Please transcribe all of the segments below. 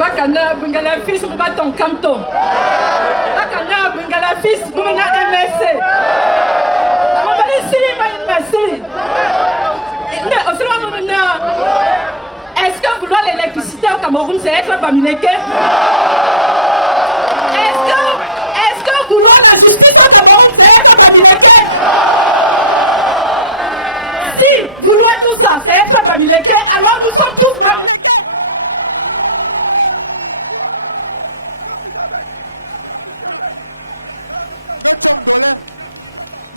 Bakana Bungala fils pour battre ton canton. Bakana Bungala fils pour mener MSC. On va laisser MSC. Est-ce que vouloir l'électricité au Cameroun, c'est être Bamileke? Est-ce que vouloir la justice au Cameroun, c'est être Bamileke? Si vouloir tout ça, c'est être Bamileke, alors nous sommes tous Bamileke.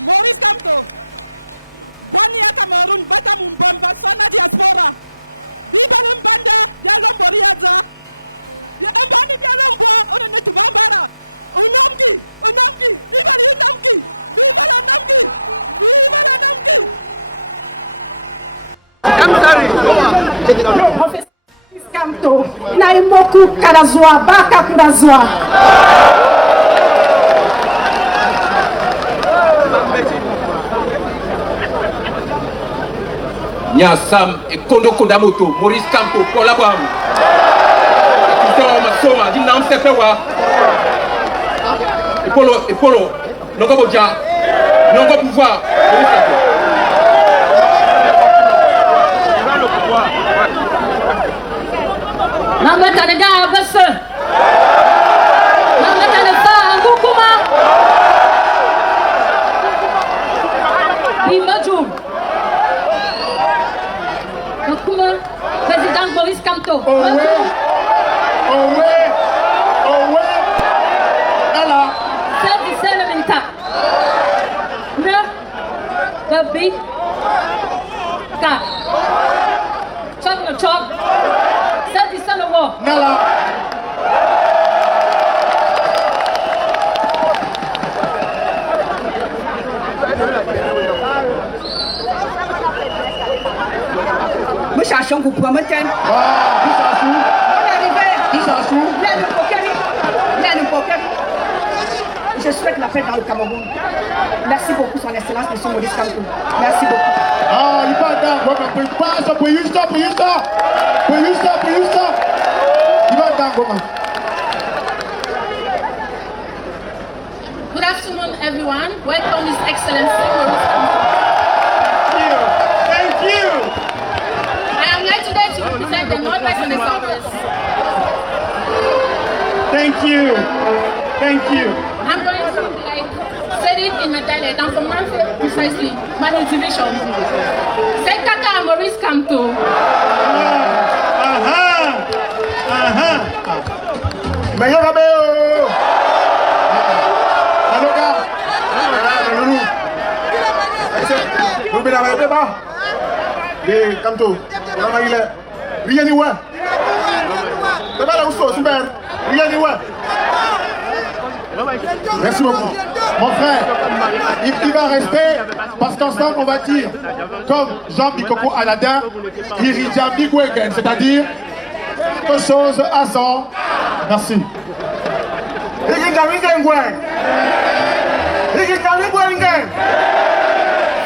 Maurice Kamto. Bonia Cameroun, Bata Mumbamba, Sona Diaspora. Biba Lumbanda, Dialomboriaza. Mbani Dialomboa, on est Bambara. Unamgi, Viva Unamgi, Viva la Namgi, Viva la Namgi. Professeur Kamto, Naimoku Karazwa, Baka Kurazwa. Nya Sam et Kondo Kondamoto, Maurice Kamto, Paula Bam. Masoma, Dinam Sepewa. Et Polo, Nongo Bodja, Nongo Pouvoir, Namatanega Abbas. Namatanega Angukuma. Bimajou. Président Maurice Kamto. C'est le Menta. Babi. Ka. Chop le chop. C'est le war. Nala. Vous pouvez me tenir. Je souhaite la paix dans le Cameroun. Merci beaucoup, son excellence, monsieur Maurice Kamto. Merci beaucoup. Ah, il va dans Good afternoon, everyone. Welcome, His Excellency Maurice Kamto. Thank you. I am here today to represent the Northwest and the Southwest. Thank you. I'm going to say it in my dialect. I'm from Manfield, precisely. My motivation. C'est Kaka Maurice Kamto. Meilleur Abéo. Kamto, rien n'y ouais. Merci beaucoup. Mon frère, il va rester parce qu'ensemble on va dire, comme Jean Bikoko Aladin, Iridja Bigwegen, c'est-à-dire quelque chose à son. Merci.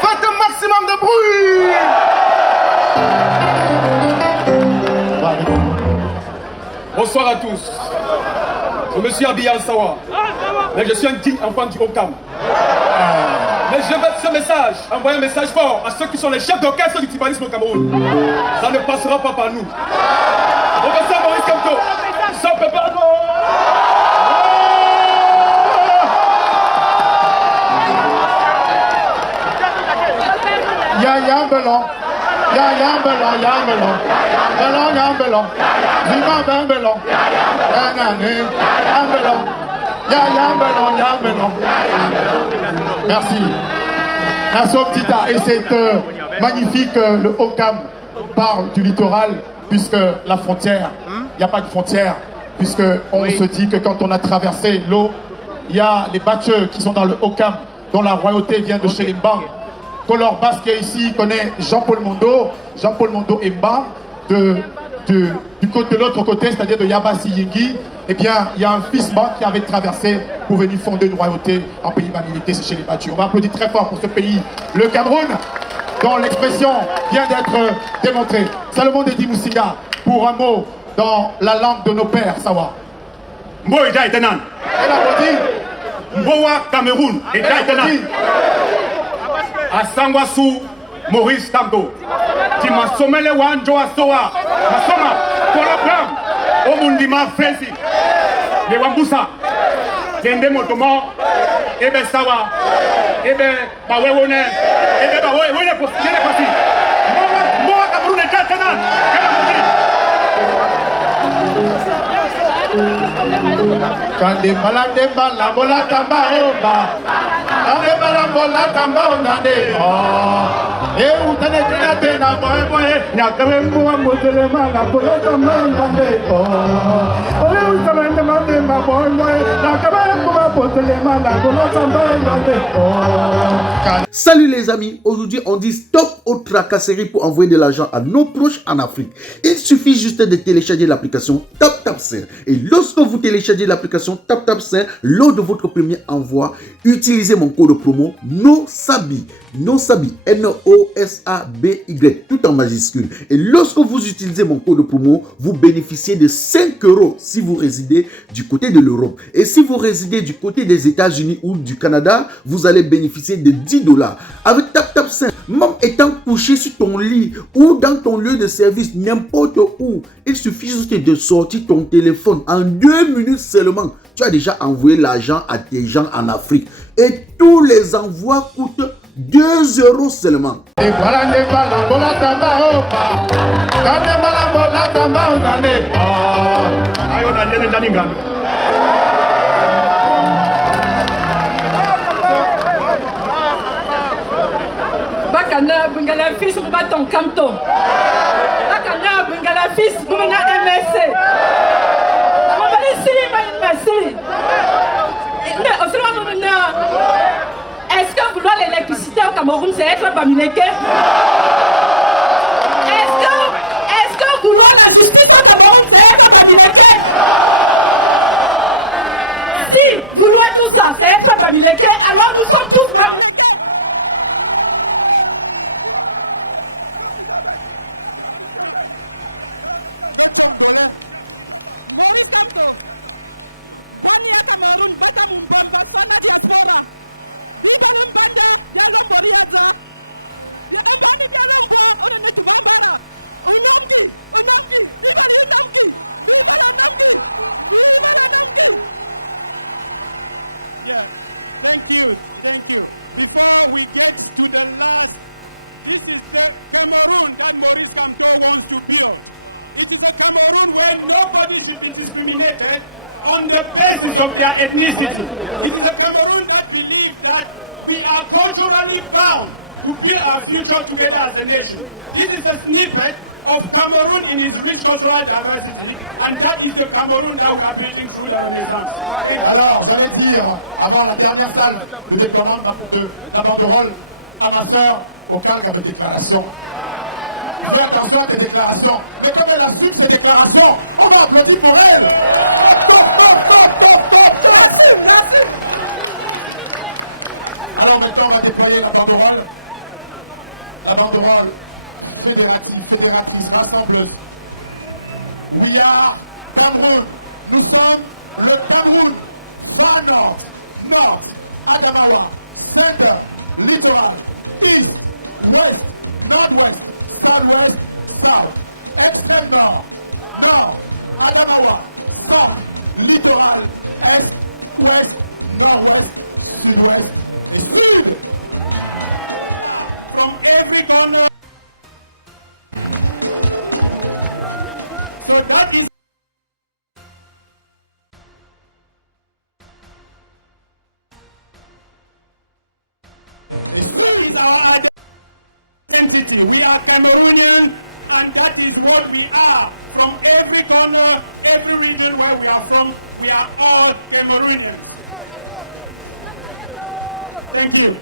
Faites un maximum de bruit. Bonsoir à tous. Je me suis habillé en Sawa, mais je suis un digne enfant du Okam. Mais je veux ce message, envoyer un message fort à ceux qui sont les chefs d'orchestre du tribalisme au Cameroun. Ça ne passera pas par nous. Professeur Maurice Kamto, ça peut pas nous. Il y a un ballon. Merci. Merci au petit tas. Et c'est magnifique, le Okam parle du littoral, puisque la frontière, il n'y a pas de frontière, puisque on se dit que quand on a traversé l'eau, il y a les Batcheux qui sont dans le Okam, dont la royauté vient de chez les Mbang. Color Basse qui est ici connaît Jean-Paul Mondo. Jean-Paul Mondo est Mbang de l'autre côté, c'est-à-dire de Yabassi Yingi. Eh bien, il y a un fils Mbang qui avait traversé pour venir fonder une royauté en pays Bamileke, c'est chez les Batcheux. On va applaudir très fort pour ce pays, le Cameroun, dont l'expression vient d'être démontrée. Salomon Dedi Moussinga, pour un mot dans la langue de nos pères, Sawa. Mbo Eda Etenan. Elle a dit. Mbowa Cameroun. Eda Etenan. Asangwasu Maurice Kamto. Ti masomele wanjo asoa. Masoma. Koloplam. Omundima Frenzy. Le Wambusa. Kende Motomo. Ebe Sawa. Ebe Bawewone. Ebe Bawewone Kosile Kosi. Mbowa Cameroun Eda Etenan. Kande balande bala bola tamba oba. Kande bala bola tamba onande. E utane tena tena boy boy. Nyakawe mwa motele mala bola tamba onande. E utane tena tena boy boy. Nyakawe mwa motele mala bola tamba onande. Salut les amis, aujourd'hui on dit stop aux tracasseries pour envoyer de l'argent à nos proches en Afrique. Il suffit juste de télécharger l'application TapTapSend. Et lorsque vous téléchargez l'application TapTapSend, lors de votre premier envoi, utilisez mon code promo NOSABI. NOSABI, N-O-S-A-B-Y, tout en majuscule. Et lorsque vous utilisez mon code promo, vous bénéficiez de 5 € si vous résidez du côté de l'Europe. Et si vous résidez du côté des États-Unis ou du Canada, vous allez bénéficier de 10 $. Avec TapTapSend, même étant couché sur ton lit ou dans ton lieu de service, n'importe où, il suffit juste de sortir ton téléphone. En 2 minutes seulement, tu as déjà envoyé l'argent à tes gens en Afrique. Et tous les envois coûtent 2 € seulement. Bakana Bungala fils pour battre ton canton. Bakana Bungala fils pour mener MSC. Est-ce que vouloir l'électricité au Cameroun, c'est être bamileke? Est-ce que vouloir la justice au Cameroun, c'est être bamileke? Si vouloir tout ça, c'est être bamileke, alors nous sommes tous bamileke. Maurice Kamto, Bonia Cameroun, Bata Mumbamba, Sona Diaspora, Biba Lumbanda, Dialomboriaza, Ambani Dialomboa, on est Tubambara, Unamgi, Viva Unamgi, Viva Unamgi, Viva Unamgi. Yeah, thank you. Before we get to the last, this is the Cameroon that Maurice Kamto wants to build. It is a Cameroon where nobody should be discriminated on the basis of their ethnicity. It is a Cameroon that believes that we are culturally bound to build our future together as a nation. This is a snippet of Cameroon in its rich cultural diversity, and that is the Cameroon that we are building through the Renaissance. Thank you. Alors, j'allais dire, avant la dernière salve de déploiement de la banderole, à ma sœur, au calque avec déclaration. Fais attention à tes déclarations. Mais comme elle assume ses déclarations, on va applaudir pour elle. Top. J'assume. Alors maintenant, on va déployer la banderole. La banderole fédératrice, rassembleuse. We are Cameroun. Nous sommes le Cameroun. Far North, North, Adamawa, Center, Littoral, East, West, Northwest, Southwest, South, Extrême Nord, Nord, Adamawa, Centre, Littoral, Est, Ouest, Nord-Ouest, Sud-Ouest et Sud. From every corner. So that is our identity. We are Cameroonian, and that is what we are. From every corner, every region where we are from, we are all Cameroonians. Thank you.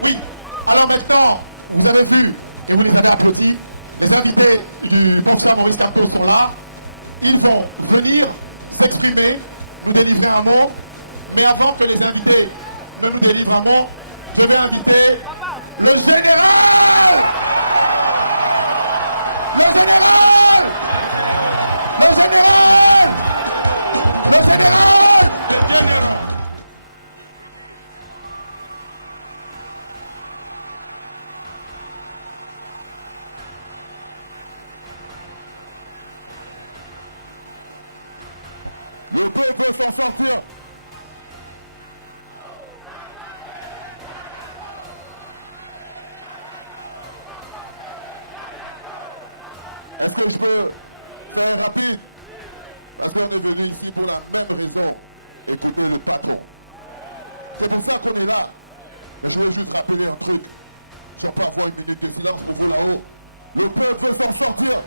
Oui, alors maintenant, vous avez vu et vous les avez applaudis. Les invités du professeur Maurice Kamto sont là. Ils vont venir s'exprimer, nous délivrer un mot. Mais avant que les invités ne nous délivrent un mot, je vais inviter le général! Le général! Le général! Le général! The general. Le peuple veut s'en sortir. Est-ce que je peux faire rapide? Parce qu'on est venu ici pour la même raison. Écouter le patron. C'est pour ça qu'on est là. Mais je voulais juste rappeler un truc. Si on peut avoir une minute de silence pour vous là-haut. Le peuple veut s'en sortir.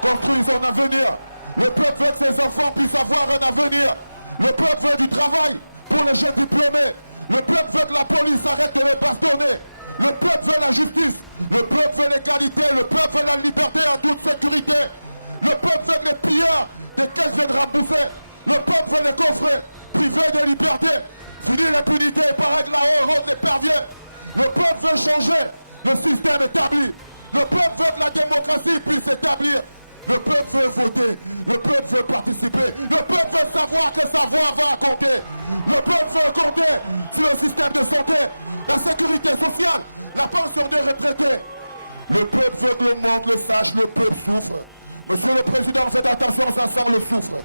Construire son avenir. Le peuple veut que ses enfants puissent avoir un avenir. Le peuple veut du travail pour les jeunes diplômés. Le peuple veut que la police arrête de les bastonner. Le peuple veut la justice. Le peuple veut l'égalité. Le peuple veut la liberté en toute sécurité. Le peuple veut que les pilleurs des caisses viennent rembourser. Le peuple veut les coffrer privés de liberté. Fini l'impunité par règle là-haut, rôde les perviers. Le peuple veut changer le système établi. Le peuple veut que la démocratie puisse s'établir. Le peuple veut voter, le peuple veut participer, le peuple veut savoir que sa voix va compter. Le peuple veut compter sur le système de santé, la sécurité sociale, la pension des retraités. Le peuple veut que le monde le sache, le peuple souffre. Monsieur le Président, faites attention, ça sent le souffre.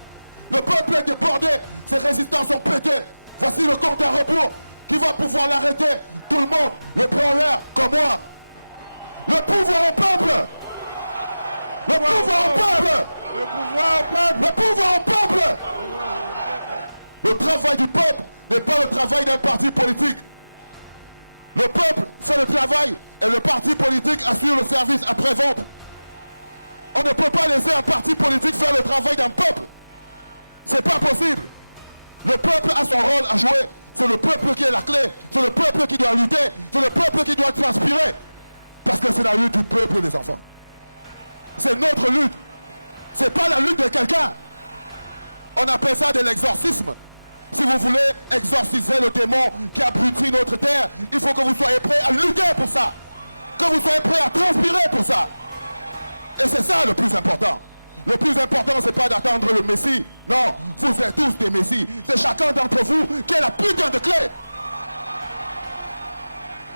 Le peuple est débordé, ses résistants sont pétés. Voici le compte à rebours qui va pouvoir l'arrêter. Tout le monde le prend en l'air comme moi. Le pouvoir au peuple! Le pouvoir au peuple! Le pouvoir au peuple! Le pouvoir au peuple! Le travail du peuple n'est pas le travail d'un parti politique. Le peuple fait le travail et le parti politique assure le service après-vente. On ne peut pas laisser un parti politique faire le travail d'un peuple. C'est pas possible. Le peuple a son rôle à jouer. C'est le peuple qui est la clé. C'est le peuple qui doit lutter. C'est le peuple qui doit transpirer. Parce que c'est la lutte du peuple, les enfants. C'est notre lutte. C'est pas la lutte de quelqu'un. On appelle ça de l'exorcisme. Si vous voulez exorciser le démon qui abrutit notre terre, il faut que vous soyez prêts à lutter pour ça. Que vous soyez prêts à transpirer pour ça. Et c'est ça le plus important. Le plus important, c'est pas d'attendre le Messie. Non, vous êtes tous des Messies. C'est chacun d'entre vous qui a la putain de clé.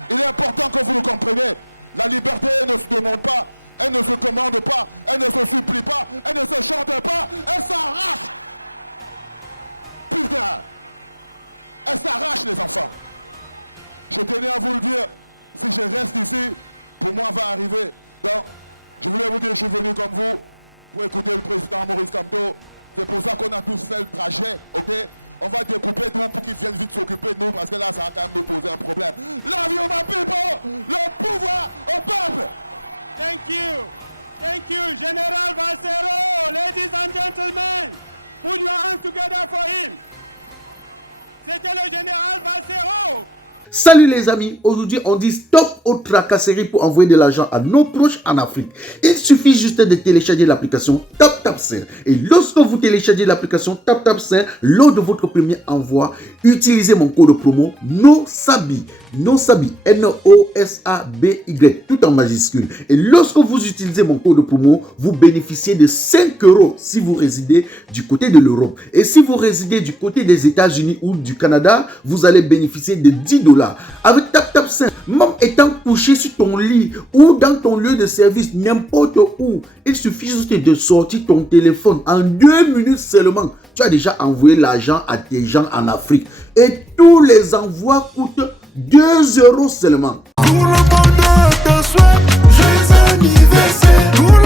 Il est important que vous le compreniez. La liberté ne se demande pas. Elle ne se commande pas, elle ne se supplie pas, elle ne se chante pas, elle s'arrache. Putain, elle s'arrache les enfants. Je tenais à vous le dire, si je reste ici, pour moi va arriver. Donc, je voulais vous dire, je suis venu comme vous, pour écouter le président Maurice Kamto. C'est pour ça qu'on a tous fait le trajet, ok? On va découper tout pour qu'ils viennent vite s'occuper de nous, parce que là, ça va quand même nous poser un problème. L'avion, ma people, le pouvoir au peuple. Thank you, General Valsero. Ladies and gentlemen, put your hands together for him. C'était le général Valsero. Salut les amis, aujourd'hui on dit stop aux tracasseries pour envoyer de l'argent à nos proches en Afrique. Il suffit juste de télécharger l'application TapTapSend. Et lorsque vous téléchargez l'application TapTapSend, lors de votre premier envoi, utilisez mon code promo NOSABI. NOSABI, N-O-S-A-B-Y, tout en majuscule. Et lorsque vous utilisez mon code promo, vous bénéficiez de 5 € si vous résidez du côté de l'Europe. Et si vous résidez du côté des États-Unis ou du Canada, vous allez bénéficier de 10 $. Avec TapTapSend, même étant couché sur ton lit ou dans ton lieu de service, n'importe où, il suffit juste de sortir ton téléphone. En 2 minutes seulement, tu as déjà envoyé l'argent à tes gens en Afrique. Et tous les envois coûtent 2 € seulement. Tout le monde te souhaite joyeux anniversaire.